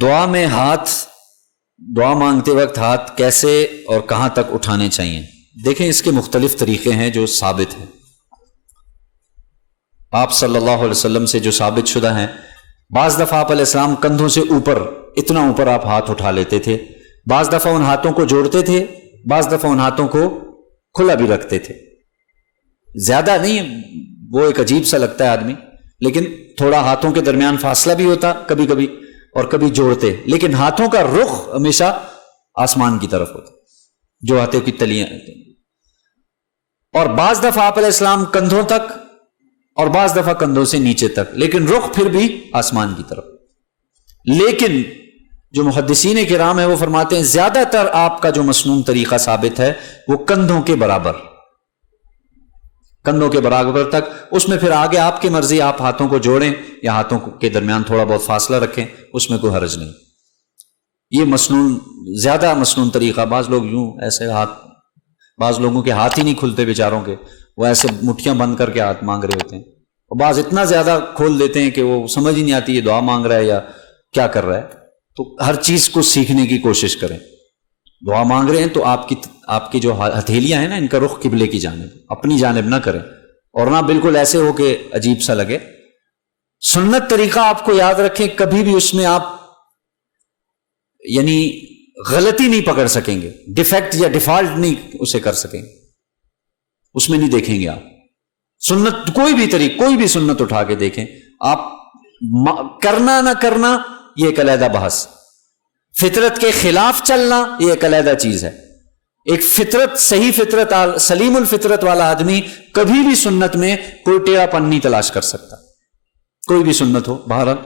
دعا میں دعا مانگتے وقت ہاتھ کیسے اور کہاں تک اٹھانے چاہیے؟ دیکھیں اس کے مختلف طریقے ہیں جو ثابت ہیں، آپ صلی اللہ علیہ وسلم سے جو ثابت شدہ ہیں۔ بعض دفعہ آپ علیہ السلام کندھوں سے اوپر، اتنا اوپر آپ ہاتھ اٹھا لیتے تھے، بعض دفعہ ان ہاتھوں کو جوڑتے تھے، بعض دفعہ ان ہاتھوں کو کھلا بھی رکھتے تھے۔ زیادہ نہیں، وہ ایک عجیب سا لگتا ہے آدمی، لیکن تھوڑا ہاتھوں کے درمیان فاصلہ بھی ہوتا کبھی کبھی، اور کبھی جوڑتے، لیکن ہاتھوں کا رخ ہمیشہ آسمان کی طرف ہوتا، جو ہاتھوں کی تلیاں۔ اور بعض دفعہ آپ علیہ السلام کندھوں تک اور بعض دفعہ کندھوں سے نیچے تک، لیکن رخ پھر بھی آسمان کی طرف۔ لیکن جو محدثین کرام ہیں وہ فرماتے ہیں زیادہ تر آپ کا جو مسنون طریقہ ثابت ہے وہ کندھوں کے برابر، کندھوں کے برابر تک۔ اس میں پھر آگے آپ کی مرضی، آپ ہاتھوں کو جوڑیں یا ہاتھوں کے درمیان تھوڑا بہت فاصلہ رکھیں، اس میں کوئی حرج نہیں۔ یہ مسنون، زیادہ مسنون طریقہ۔ بعض لوگ یوں ایسے ہاتھ، بعض لوگوں کے ہاتھ ہی نہیں کھلتے بیچاروں کے، وہ ایسے مٹھیاں بند کر کے ہاتھ مانگ رہے ہوتے ہیں، اور بعض اتنا زیادہ کھول دیتے ہیں کہ وہ سمجھ ہی نہیں آتی یہ دعا مانگ رہا ہے یا کیا کر رہا ہے۔ تو ہر چیز کو سیکھنے کی کوشش کریں۔ دعا مانگ رہے ہیں تو آپ کی جو ہتھیلیاں ہیں نا، ان کا رخ قبلے کی جانب، اپنی جانب نہ کریں، اور نہ بالکل ایسے ہو کہ عجیب سا لگے۔ سنت طریقہ آپ کو یاد رکھیں، کبھی بھی اس میں آپ یعنی غلطی نہیں پکڑ سکیں گے، ڈیفیکٹ یا ڈیفالٹ نہیں اسے کر سکیں گے، اس میں نہیں دیکھیں گے آپ۔ سنت کوئی بھی طریقہ، کوئی بھی سنت اٹھا کے دیکھیں آپ، کرنا نہ کرنا یہ ایک علیحدہ بحث، فطرت کے خلاف چلنا یہ ایک علیحدہ چیز ہے۔ ایک فطرت، صحیح فطرت، سلیم الفطرت والا آدمی کبھی بھی سنت میں کوئی ٹیڑھا پن نہیں تلاش کر سکتا، کوئی بھی سنت ہو۔ بہرحال